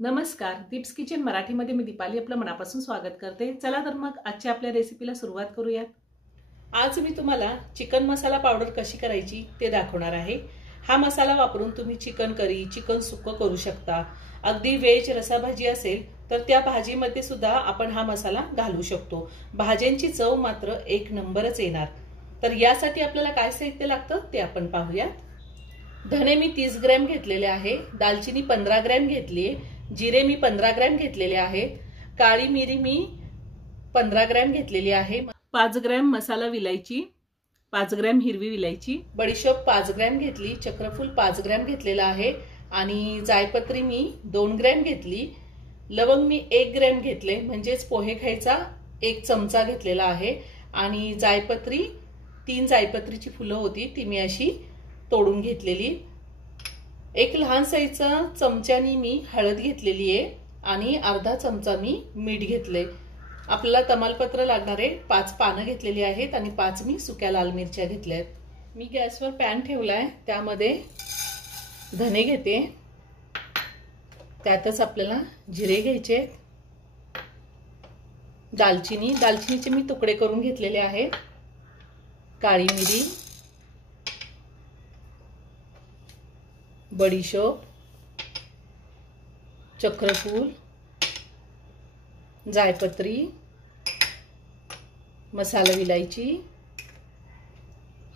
नमस्कार, दीप्स किचन मराठीमध्ये मी दीपाली आपलं मनापासून स्वागत करते। चला तर मग आजच्या आपल्या रेसिपीला सुरुवात करूयात। आज मी तुम्हाला चिकन मसाला पावडर कशी करायची ते दाखवणार आहे। हा मसाला वापरून तुम्ही चिकन करी, चिकन सुक्क करू शकता। अगदी व्हेज रसा भाजी असेल तर त्या भाजीमध्ये सुद्धा आपण हा मसाला घालू शकतो। भाज्यांची चव मात्र एक नंबरच येणार। तर यासाठी आपल्याला काय साहित्य लागतं ते आपण पाहूया। धने मी 30 ग्रॅम घेतलेले आहे, दालचिनी 15 ग्रॅम घेतली आहे, जिरे मी 15 ग्रॅम घेतलेले आहेत, काळी मिरी मी 15 ग्रॅम घेतलेली आहे, 5 ग्रॅम मसाला विलायची, 5 ग्रॅम हिरवी विलायची, बडीशोप 5 ग्रॅम घेतली, चक्रफूल 5 ग्रॅम घेतलेला आहे आणि जायपत्री मी 2 ग्रॅम घेतली, लवंग मी 1 ग्रॅम घेतले म्हणजेच पोहे खायचा 1 चमचा घेतलेला आहे आणि जायपत्री 3 जायपत्रीची फुलं होती ती मी अशी तोडून घेतलेली। एक लहान साईजचा चमच्यानी मी हळद घेतलेली आहे आणि अर्धा चमचा मी मीठ घेतले। आपल्याला तमालपत्र लागणारे 5 पानं घेतलेली आहेत आणि 5 मी सुक्या लाल मिरच्या घेतल्या आहेत। मी गॅसवर पॅन ठेवलाय, त्यामध्ये धने घेते, त्यातच आपल्याला जिरे घ्यायचे, दालचिनीचे मी तुकडे करून घेतलेले आहेत, काळी मिरी, बडीशोप, चक्रफूल, जायपत्री, मसाला विलायची,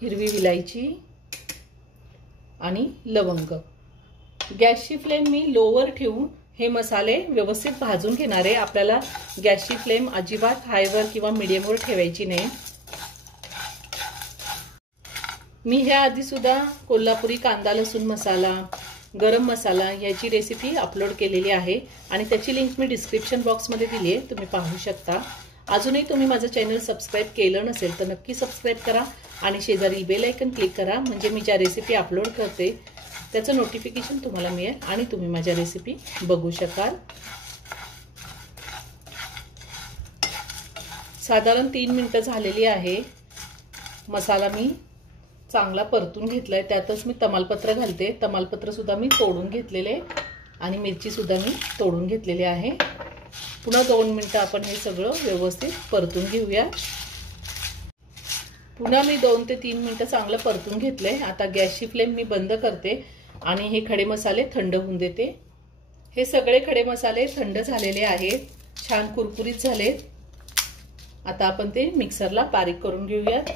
हिरवी विलायची आणि लवंग। गॅसची फ्लेम मी लोवर ठेवून हे मसाले व्यवस्थित भाजून घेणार आहे। आपल्याला गॅसची फ्लेम अजिबात हायवर किंवा मीडियमवर ठेवायची नाही। मी ह्या आधी सुद्धा कोल्हापुरी कांदा लसूण मसाला, गरम मसाला याची रेसिपी अपलोड केलेली आहे आणि त्याची लिंक मी डिस्क्रिप्शन बॉक्समध्ये दिली आहे, तुम्ही पाहू शकता। अजूनही तुम्ही माझं चॅनल सबस्क्राइब केलं नसेल तर नक्की सबस्क्राइब करा आणि शेजारी बेल आयकन क्लिक करा, म्हणजे मी ज्या रेसिपी अपलोड करते त्याचं नोटिफिकेशन तुम्हाला मिळेल आणि तुम्ही माझ्या रेसिपी बघू शकाल। साधारण 3 मिनिटं झालेली आहे। मसाला मी चांगला परतून घेतलाय, त्यातच मी तमालपत्र घालते। तमालपत्र सुद्धा मी तोडून घेतलेले आणि मिरची सुद्धा मी तोडून घेतलेली आहे। पुन्हा 2 मिनिटं आपण हे सगळं व्यवस्थित परतून घेऊया। पुन्हा मी 2 ते 3 मिनिटं चांगलं परतून घेतलंय। आता गॅसची फ्लेम मी बंद करते आणि हे खडे मसाले थंड होऊन देते। हे सगळे खडे मसाले थंड झालेले आहेत, छान कुरकुरीत झालेत। आता आपण ते मिक्सरला बारीक करून घेऊयात।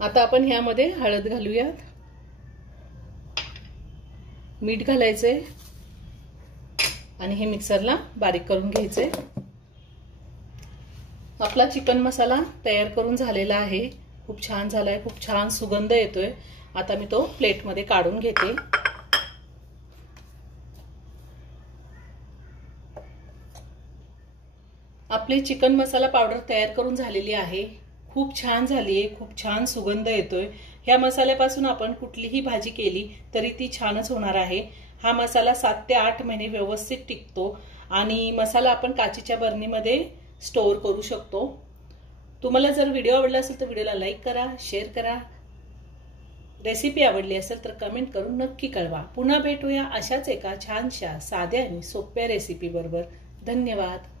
आता आपण ह्यामध्ये हळद घालूयात, मीठ घालायचंय आणि हे मिक्सरला बारीक करून घ्यायचंय। आपला चिकन मसाला तयार करून झालेला आहे, खूप छान झालाय, खूप छान सुगंध येतोय। आता मी तो प्लेटमध्ये काढून घेते। आपली चिकन मसाला पावडर तयार करून झालेली आहे, खूप छान झाली आहे, खूप छान सुगंध येतोय। ह्या मसाल्यापासून आपण कुठलीही भाजी केली तरी ती छानच होणार आहे। हा मसाला 7 ते 8 महिने व्यवस्थित टिकतो आणि मसाला आपण काचेच्या बरणीमध्ये स्टोअर करू शकतो। तुम्हाला जर व्हिडिओ आवडला असेल तर व्हिडिओला लाईक करा, शेअर करा। रेसिपी आवडली असेल तर कमेंट करून नक्की कळवा। पुन्हा भेटूया अशाच एका छानशा साध्या आणि सोप्या रेसिपी बरोबर। धन्यवाद।